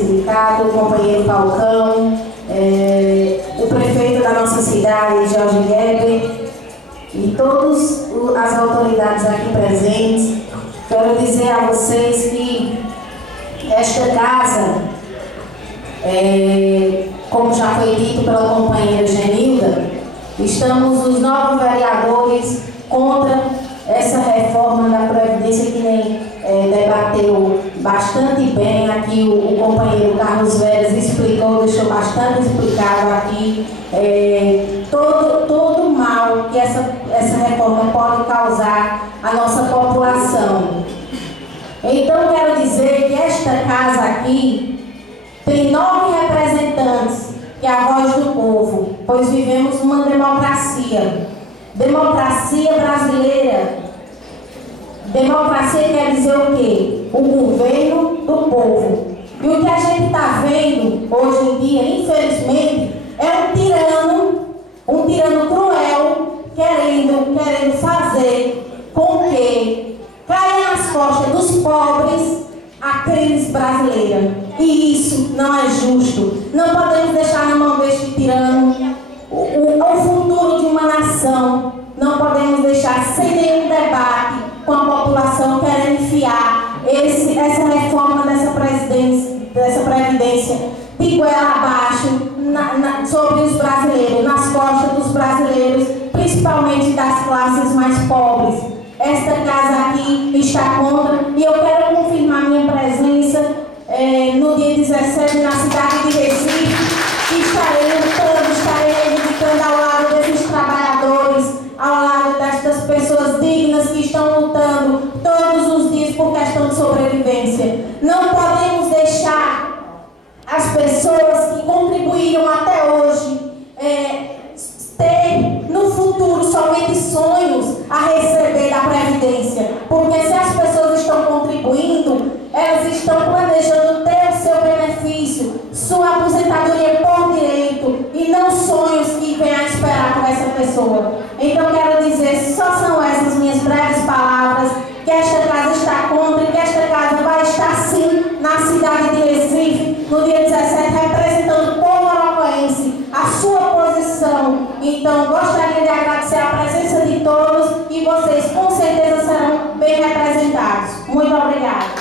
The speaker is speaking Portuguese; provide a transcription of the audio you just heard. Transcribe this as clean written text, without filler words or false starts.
sindicato, o companheiro Falcão, o prefeito da nossa cidade, Jorge Geber, e todas as autoridades aqui presentes. Quero dizer a vocês que esta casa, como já foi dito pela companheira Genilda, estamos os 9 vereadores contra essa reforma da Previdência, que nem debateu bastante bem aqui o companheiro Carlos Veras explicou, deixou bastante explicado aqui todo o mal que essa reforma pode causar à nossa população. Então quero dizer que esta casa aqui tem 9 representantes, que é a voz do povo, pois vivemos uma democracia. Democracia brasileira. Democracia quer dizer o quê? O governo do povo. E o que a gente está vendo hoje em dia, infelizmente, é um tirano cruel, querendo fazer com que caia nas costas dos pobres a crise brasileira. E isso não é justo. Não podemos deixar na mão deste tirano o futuro de uma nação. Não podemos deixar sem nenhum debate com a população querendo enfiar essa reforma dessa Previdência de goela abaixo sobre os brasileiros, nas costas dos brasileiros, principalmente das classes mais pobres. Esta casa aqui está contra, e eu quero confirmar minha presença no dia 17 na cidade de Recife, e estarei reivindicando ao lado desses trabalhadores, ao lado destas pessoas dignas que estão lutando todos os dias por questão de sobrevivência. Não podemos deixar as pessoas que contribuíram até hoje ter no futuro somente sonhos a receber da Previdência, porque se as pessoas estão contribuindo, elas estão planejando ter o seu benefício, sua aposentadoria por direito, e não sonhos que vêm a esperar por essa pessoa. Então quero dizer, só são essas minhas breves palavras, que esta casa está contra, e que esta casa vai estar sim na cidade de Recife, no dia 17, representando o povo orocoense, a sua posição. Então gostaria de agradecer a presença de todos, e vocês com certeza serão bem representados. Muito obrigada.